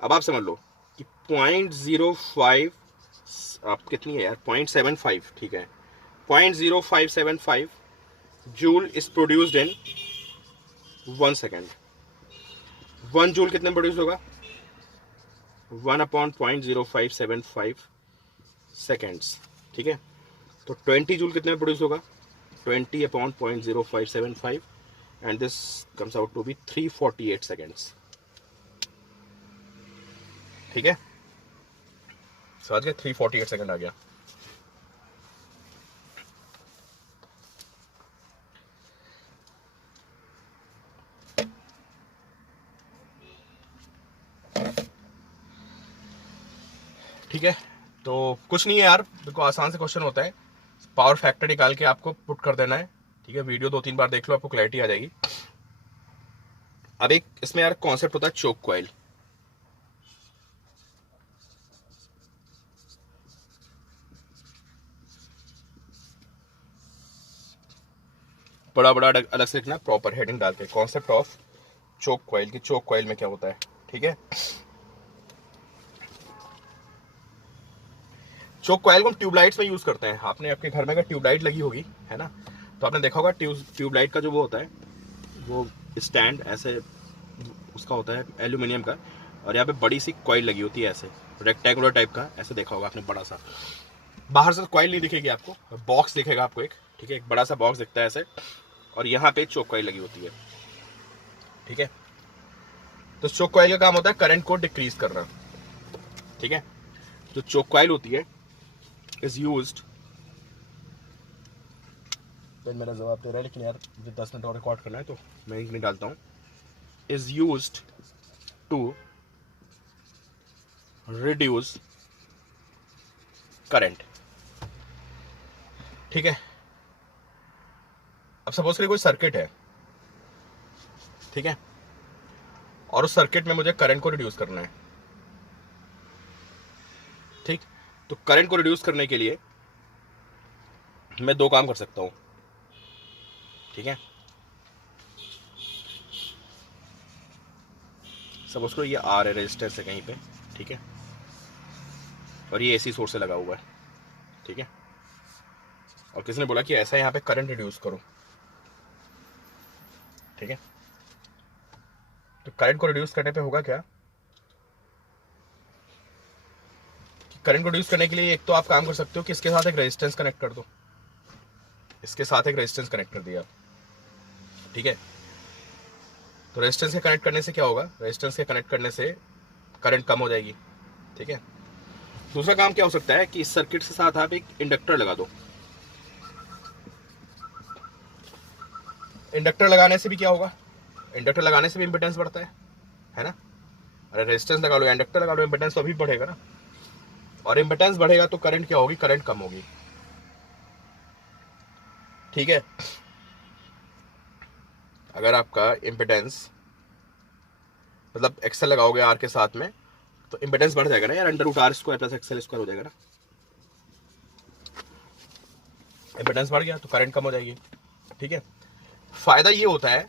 अब आप समझ लो कि 0.05 आप कितनी है यार, 0.75। ठीक है, 0.0575 joule is produced in 1 second. 1 joule कितने प्रोड्यूस होगा, 1/0.0575 सेकेंड्स। ठीक है, तो 20 जूल कितने में प्रोड्यूस होगा, 20/0.0575, and this comes out to be 348 seconds. ठीक है, समझ गए, 348 सेकेंड आ गया। ठीक है, तो कुछ नहीं है यार, देखो आसान से क्वेश्चन होता है, पावर फैक्टर निकाल के आपको पुट कर देना है। ठीक है, वीडियो 2-3 बार देख लो, आपको क्लैरिटी आ जाएगी। अब एक इसमें यार कॉन्सेप्ट होता है चोक कॉइल। बड़ा बड़ा अलग से लिखना, प्रॉपर हेडिंग डाल के, कॉन्सेप्ट ऑफ चोक कॉइल की, चोक कॉइल में क्या होता है। ठीक है, चोक कॉइल को हम ट्यूबलाइट्स में यूज करते हैं। आपने आपके घर में अगर ट्यूबलाइट लगी होगी, है ना, तो आपने देखा होगा ट्यूबलाइट का जो वो होता है, वो स्टैंड ऐसे उसका होता है एल्यूमिनियम का, और यहाँ पे बड़ी सी कॉइल लगी होती है ऐसे रेक्टेंगुलर टाइप का, ऐसे देखा होगा आपने बड़ा सा। बाहर से कॉइल नहीं दिखेगी आपको, बॉक्स दिखेगा आपको एक। ठीक है, एक बड़ा सा बॉक्स दिखता है ऐसे, और यहाँ पे चोक कॉइल लगी होती है। ठीक है, तो चोक कॉइल का काम होता है करंट को डिक्रीज करना। ठीक है, जो चोक कॉइल होती है इज यूज्ड, मेरा जवाब दे रहा है लेकिन यार मुझे 10 मिनट और रिकॉर्ड करना है तो मैं नहीं डालता हूँ, is used to reduce current. ठीक है, अब सपोज करिए कोई सर्किट है, ठीक है, और उस सर्किट में मुझे करंट को रिड्यूस करना है। ठीक, तो करंट को रिड्यूस करने के लिए मैं 2 काम कर सकता हूं। ठीक है, सपोज करो ये आर है, रेजिस्टेंस है कहीं पे। ठीक है, और ये एसी सोर्स से लगा हुआ है। ठीक है, और किसी ने बोला कि ऐसा यहाँ पे करंट रिड्यूस करो। ठीक है, तो करंट को रिड्यूस करने पे होगा क्या, कि करंट को रिड्यूस करने के लिए एक तो आप काम कर सकते हो कि इसके साथ एक रेजिस्टेंस कनेक्ट कर दो, इसके साथ एक रेजिस्टेंस कनेक्ट कर दिया। ठीक है, तो रेजिस्टेंस के कनेक्ट करने से क्या होगा, रेजिस्टेंस के कनेक्ट करने से करंट कम हो जाएगी। ठीक है, दूसरा काम क्या हो सकता है कि इस सर्किट के साथ आप एक इंडक्टर लगा दो। इंडक्टर लगाने से भी क्या होगा, इंडक्टर लगाने से भी इंपेडेंस बढ़ता है ना। अरे रेजिस्टेंस लगा लो, इंडक्टर लगा लो, इंपेडेंस तो अभी बढ़ेगा ना, और इंपेडेंस बढ़ेगा तो करंट क्या होगी, करंट कम होगी। ठीक है, अगर आपका इंपेडेंस मतलब एक्सेल लगाओगे आर के साथ में, तो इंपेडेंस बढ़ जाएगा ना यार, under root R square plus XL square हो जाएगा ना। इम्पिडेंस बढ़ गया तो करंट कम हो जाएगी, ठीक है। फायदा ये होता है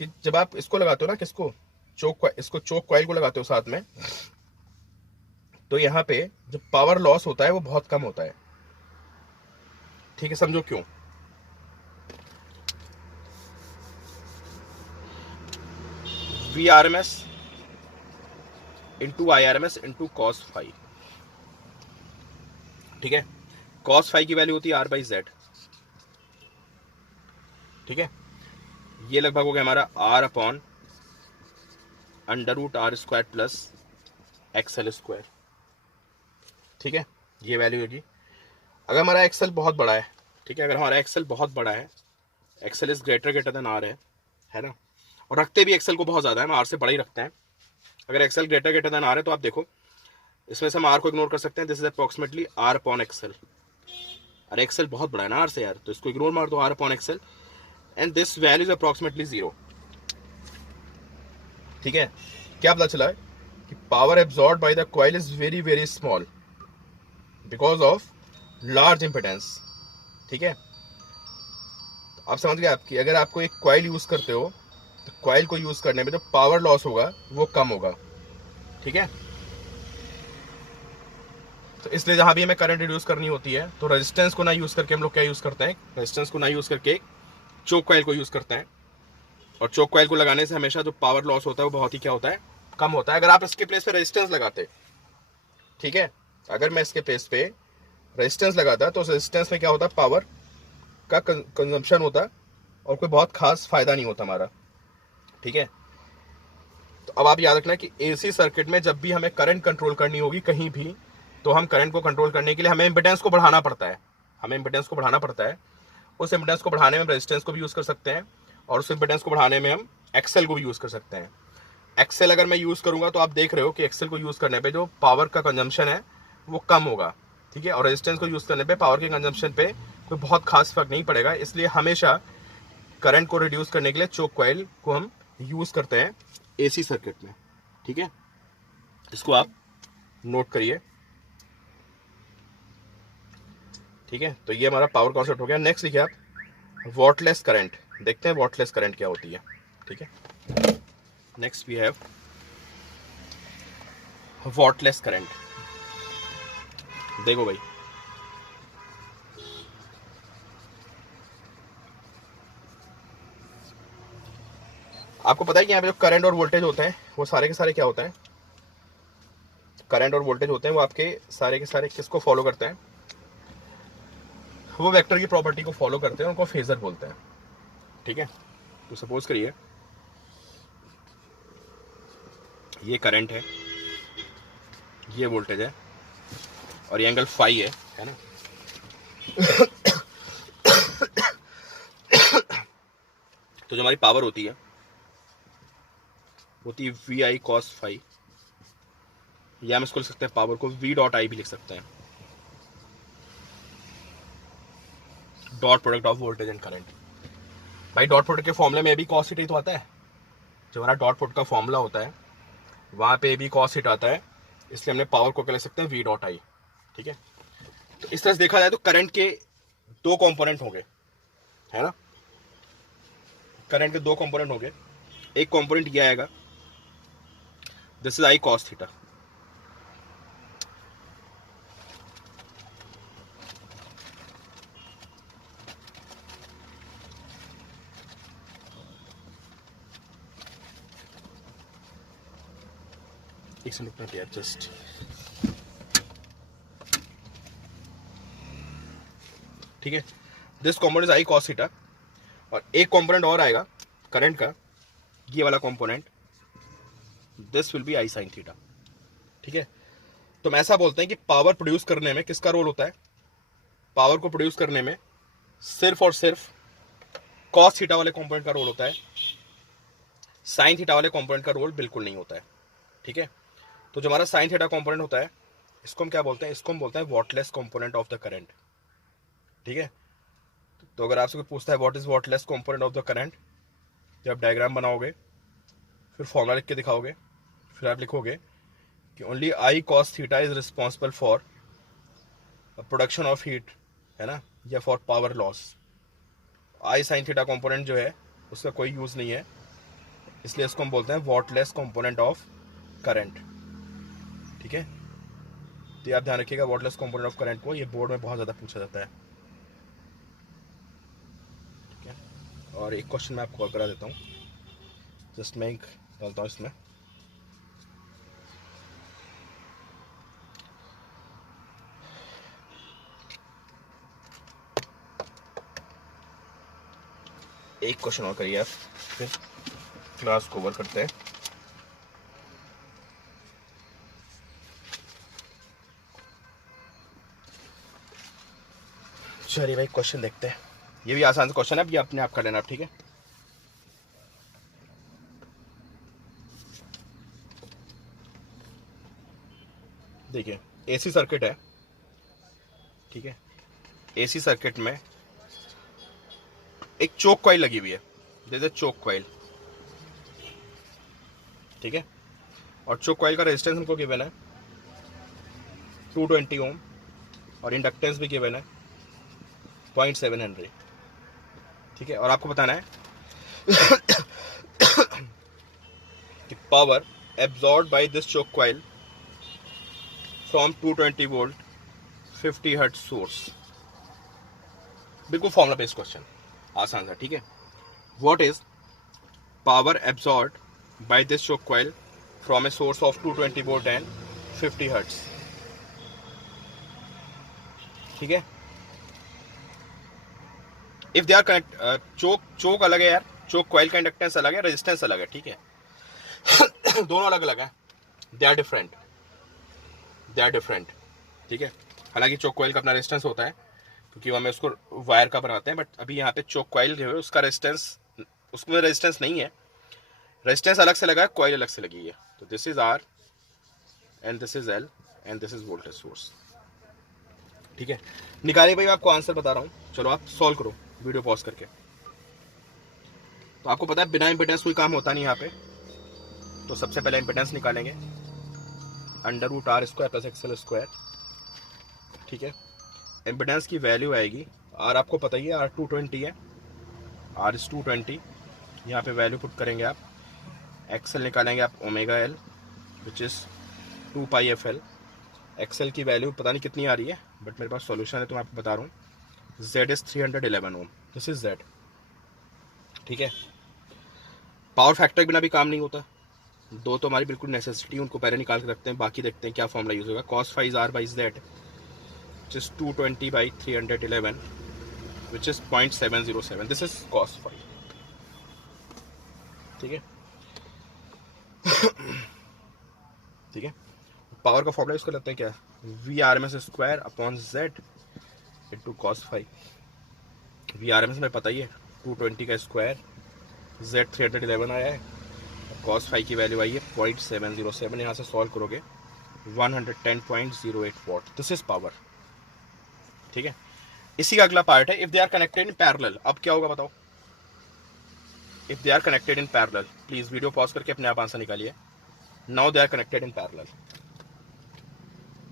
कि जब आप इसको लगाते हो ना, किसको, इसको चोक कॉइल को लगाते हो साथ में, तो यहाँ पे जो पावर लॉस होता है वो बहुत कम होता है, ठीक है। समझो क्यों। VRMS into IRMS into cos phi, ठीक है। cos फाई की वैल्यू होती है R/Z, ठीक है। ये लगभग हो गया हमारा R/√R² प्लस XL², ठीक है। ये वैल्यू होगी। अगर हमारा एक्सेल बहुत बड़ा है, ठीक है, अगर हमारा एक्सेल बहुत बड़ा है, XL is greater than R है ना, और रखते भी एक्सेल को बहुत ज़्यादा है, हम R से बड़ा ही रखते हैं। अगर एक्सेल ग्रेटर देन R है तो आप देखो इसमें से हम R को इग्नोर कर सकते हैं, दिस इज अप्रॉक्सीमेटली R/XL। अरे एक्सेल बहुत बड़ा है ना R से यार, तो इसको इग्नोर मार दो, R/XL, and this value is approximately 0, ठीक है। क्या पता चला कि power absorb by the coil is very very small because of large impedance, ठीक है। आप समझ गए आपकी, अगर आपको एक कॉइल यूज करते हो तो कॉइल को यूज करने में जो पावर लॉस होगा वो कम होगा, ठीक है। तो इसलिए जहां भी हमें करंट रिड्यूस करनी होती है तो रेजिस्टेंस को ना यूज करके हम लोग क्या यूज करते हैं, रेजिस्टेंस को ना यूज करके चोक कॉइल को यूज करते हैं। और चोक कॉइल को लगाने से हमेशा जो पावर लॉस होता है वो बहुत ही क्या होता है, कम होता है। अगर आप इसके प्लेस पे रेजिस्टेंस लगाते, ठीक है, अगर मैं इसके प्लेस पे रेजिस्टेंस लगाता तो रेजिस्टेंस में क्या होता, पावर का कंजम्पशन होता और कोई बहुत खास फायदा नहीं होता हमारा, ठीक है। तो अब आप याद रखना कि एसी सर्किट में जब भी हमें करंट कंट्रोल करनी होगी कहीं भी, तो हम करंट को कंट्रोल करने के लिए हमें इम्पिडेंस को बढ़ाना पड़ता है, हमें इम्पिडेंस को बढ़ाना पड़ता है। उस इम्पिडेंस को बढ़ाने में हम रेजिस्टेंस को भी यूज कर सकते हैं, और उस इम्पिडेंस को बढ़ाने में हम एक्सेल को भी यूज कर सकते हैं। एक्सेल अगर मैं यूज करूंगा तो आप देख रहे हो कि एक्सेल को यूज करने पे जो पावर का कंजम्पशन है वो कम होगा, ठीक है। और रेजिस्टेंस को यूज करने पे पावर के कंजम्पशन पे कोई बहुत खास फर्क नहीं पड़ेगा। इसलिए हमेशा करंट को रिड्यूस करने के लिए चोक कॉइल को हम यूज करते हैं एसी सर्किट में, ठीक है। इसको आप नोट करिए, ठीक है। तो ये हमारा पावर कॉन्सेप्ट हो गया। नेक्स्ट लिखिए आप वॉटलेस करंट, देखते हैं वॉटलेस करंट क्या होती है, ठीक है। Next we have wattless current. देखो भाई, आपको पता है कि यहाँ पे जो करंट और वोल्टेज होते हैं वो सारे के सारे क्या होते हैं, करंट और वोल्टेज होते हैं वो आपके सारे के सारे किसको फॉलो करते हैं, वो वेक्टर की प्रॉपर्टी को फॉलो करते हैं, उनको फेजर बोलते हैं, ठीक है। तो सपोज करिए ये करंट है, ये वोल्टेज है, और ये एंगल फाई है ना। तो जो हमारी पावर होती है VI cos फाई, या हम इसको लिख सकते हैं पावर को V.I भी लिख सकते हैं, dot product of voltage and current. भाई डॉट प्रोडक्ट के फॉर्मूले में भी कॉस थीटा तो आता है, जो हमारा डॉट प्रोडक्ट का फॉर्मूला होता है वहां पे भी कॉस थीटा आता है, इसलिए हमने पावर को क्या लिख सकते हैं V.I, ठीक है। तो इस तरह से देखा जाए तो करंट के दो कंपोनेंट होंगे, है ना, करंट के दो कंपोनेंट होंगे। एक कंपोनेंट ये आएगा, this is I cos theta, एक सेकंड रुकना यार जस्ट, ठीक है। This component is I cos theta, और एक कंपोनेंट और आएगा करंट का, ये वाला component, this will be I sin theta, ठीक है। तो हम ऐसा बोलते हैं कि पावर प्रोड्यूस करने में किसका रोल होता है, पावर को प्रोड्यूस करने में सिर्फ और सिर्फ cos थीटा वाले कंपोनेंट का रोल होता है, sin थीटा वाले कंपोनेंट का रोल बिल्कुल नहीं होता है, ठीक है। तो जो हमारा sin थीटा कंपोनेंट होता है इसको हम क्या बोलते हैं, इसको हम बोलते हैं wattless component of the current, ठीक है। तो अगर आपसे कोई पूछता है what is wattless component of the current, जब आप डायग्राम बनाओगे फिर फॉर्मूला लिख के दिखाओगे, फिर आप लिखोगे कि only I cos theta is responsible for production of heat, है ना, या for power loss. I sine theta component जो है उसका कोई यूज़ नहीं है, इसलिए इसको हम बोलते हैं वॉटलेस कंपोनेंट ऑफ करंट। ठीक है, तो ये आप ध्यान रखिएगा वॉटलेस कंपोनेंट ऑफ करंट को, ये बोर्ड में बहुत ज़्यादा पूछा जाता है। ठीक है, और एक क्वेश्चन मैं आपको और करा देता हूँ, जस्ट मैं डालता हूँ इसमें। एक क्वेश्चन और करिए आप, फिर क्लास को ओवर करते हैं। चलिए भाई क्वेश्चन देखते हैं, ये भी आसान सा क्वेश्चन है, ये अपने आप कर लेना आप। ठीक है, देखिए एसी सर्किट है। ठीक है, एसी सर्किट में एक चोक कॉइल लगी हुई है, जैसे चोक कॉइल। ठीक है, और चोक कॉइल का रेजिस्टेंस हमको गिवन है 220 ओम, और इंडक्टेंस भी गिवन है 0.7 हेनरी। ठीक है, और आपको बताना है कि power absorb by this choke coil from 220 volt 50 hertz source. बिल्कुल फॉर्मूला बेस्ड क्वेश्चन, आसान था। ठीक है, what is power absorb by this choke coil from a source of 220 volt and 50 hertz. ठीक है, if they are connect, choke अलग है यार, चोक कॉइल का इंडक्टेंस अलग है, रेजिस्टेंस अलग है। ठीक है दोनों अलग अलग है, they are different, they are different. ठीक है, हालांकि चोक कॉइल का अपना रेजिस्टेंस होता है क्योंकि हमें उसको वायर का बनाते हैं, बट अभी यहाँ पे चोक कॉइल जो है उसका रेजिस्टेंस, उसमें रेजिस्टेंस नहीं है, रेजिस्टेंस अलग से लगा है, कॉइल अलग से लगी है। तो this is R and this is L and this is voltage source. ठीक है, निकालिए भाई, मैं आपको आंसर बता रहा हूँ, चलो आप सॉल्व करो वीडियो पॉज करके। तो आपको पता है बिना इम्पिडेंस कोई काम होता नहीं यहाँ पे, तो सबसे पहले इम्पिडेंस निकालेंगे, √R² + XL²। ठीक है, इम्पिडेंस की वैल्यू आएगी, आर आपको पता ही है, R 220 है, R इज 220, यहाँ पे वैल्यू पुट करेंगे आप, एक्सएल निकालेंगे आप ω_L which is 2πfL। XL की वैल्यू पता नहीं कितनी आ रही है, बट मेरे पास सॉल्यूशन है तो मैं आपको बता रहा हूँ, Z is 311 ohm, this is Z। ठीक है, पावर फैक्टर के बिना भी काम नहीं होता, दो तो हमारी बिल्कुल नेसेसिटी, उनको पहले निकाल के रखते हैं, बाकी देखते हैं क्या फॉर्मूला यूज होगा। cos phi is R/Z which is 220/311 which is 0.707, this is cos phi। ठीक है ठीक है, पावर का फॉर्मूला यूज कर लेते हैं, क्या, V/RMS² * cos phi। V/RMS में पता ही है 220 का स्क्वायर, Z 311 आया है, cos phi की वैल्यू आई है 0.707, यहाँ से सॉल्व करोगे 110.08 वॉट, दिस इज पावर। ठीक है, इसी का अगला पार्ट है, if they are connected in parallel. अब क्या होगा बताओ, if they are connected in parallel, please video pause करके अपने आप आंसर निकालिए। Now they are connected in parallel,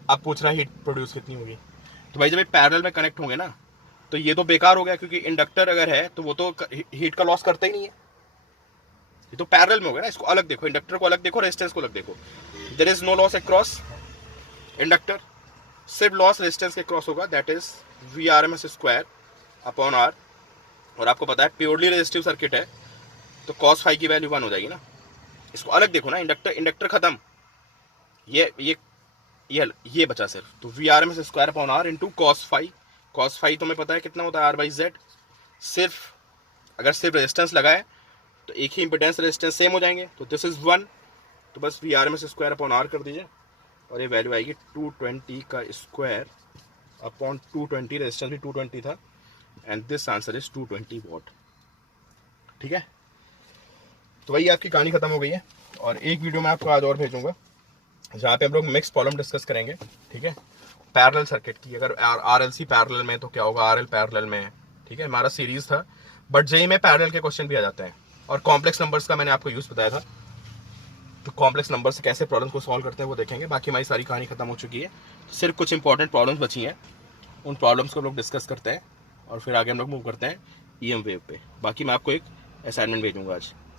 अब पूछ रहा है हीट प्रोड्यूस कितनी होगी, तो भाई जब ये पैरेलल में कनेक्ट होंगे ना तो ये तो बेकार हो गया, क्योंकि इंडक्टर अगर है तो वो तो हीट का लॉस करता ही नहीं है, ये तो पैरेलल में हो गया ना। इसको अलग देखो, इंडक्टर को अलग देखो, रेजिस्टेंस को अलग देखो, there is no loss across inductor, सिर्फ लॉस रेजिस्टेंस के क्रॉस होगा, दैट इज V/RMS² / R। और आपको पता है प्योरली रेजिस्टिव सर्किट है तो cos phi की वैल्यू 1 हो जाएगी ना। इसको अलग देखो ना, इंडक्टर खत्म, ये बचा सिर्फ, तो V/RMS² / R into cos phi। cos phi तुम्हें पता है कितना होता है, R/Z। सिर्फ अगर सिर्फ रेजिस्टेंस लगा है तो एक ही इंपिडेंस रेजिस्टेंस सेम हो जाएंगे, तो दिस इज 1, तो बस V/RMS² / R कर दीजिए और ये वैल्यू आएगी 220 का स्क्वायर अपॉन 220, रेजिस्टेंस भी 220 था, and this answer is 220 what. ठीक है, तो वही आपकी कहानी खत्म हो गई है, और एक वीडियो मैं आपको आज और भेजूंगा जहाँ पे हम लोग मिक्स प्रॉब्लम डिस्कस करेंगे। ठीक है, पैरेलल सर्किट की, अगर RLC पैरेलल में तो क्या होगा, RL पैरेलल में। ठीक है, हमारा सीरीज था, बट जेई में पैरेलल के क्वेश्चन भी आ जाते हैं, और कॉम्प्लेक्स नंबर्स का मैंने आपको यूज बताया था, तो कॉम्प्लेक्स नंबर से कैसे प्रॉब्लम को सॉल्व करते हैं वो देखेंगे। बाकी हमारी सारी कहानी खत्म हो चुकी है, सिर्फ कुछ इंपॉर्टेंट प्रॉब्लम्स बची हैं, उन प्रॉब्लम्स को हम लोग डिस्कस करते हैं और फिर आगे हम लोग मूव करते हैं EM वेव पे। बाकी मैं आपको एक असाइनमेंट भेजूंगा आज।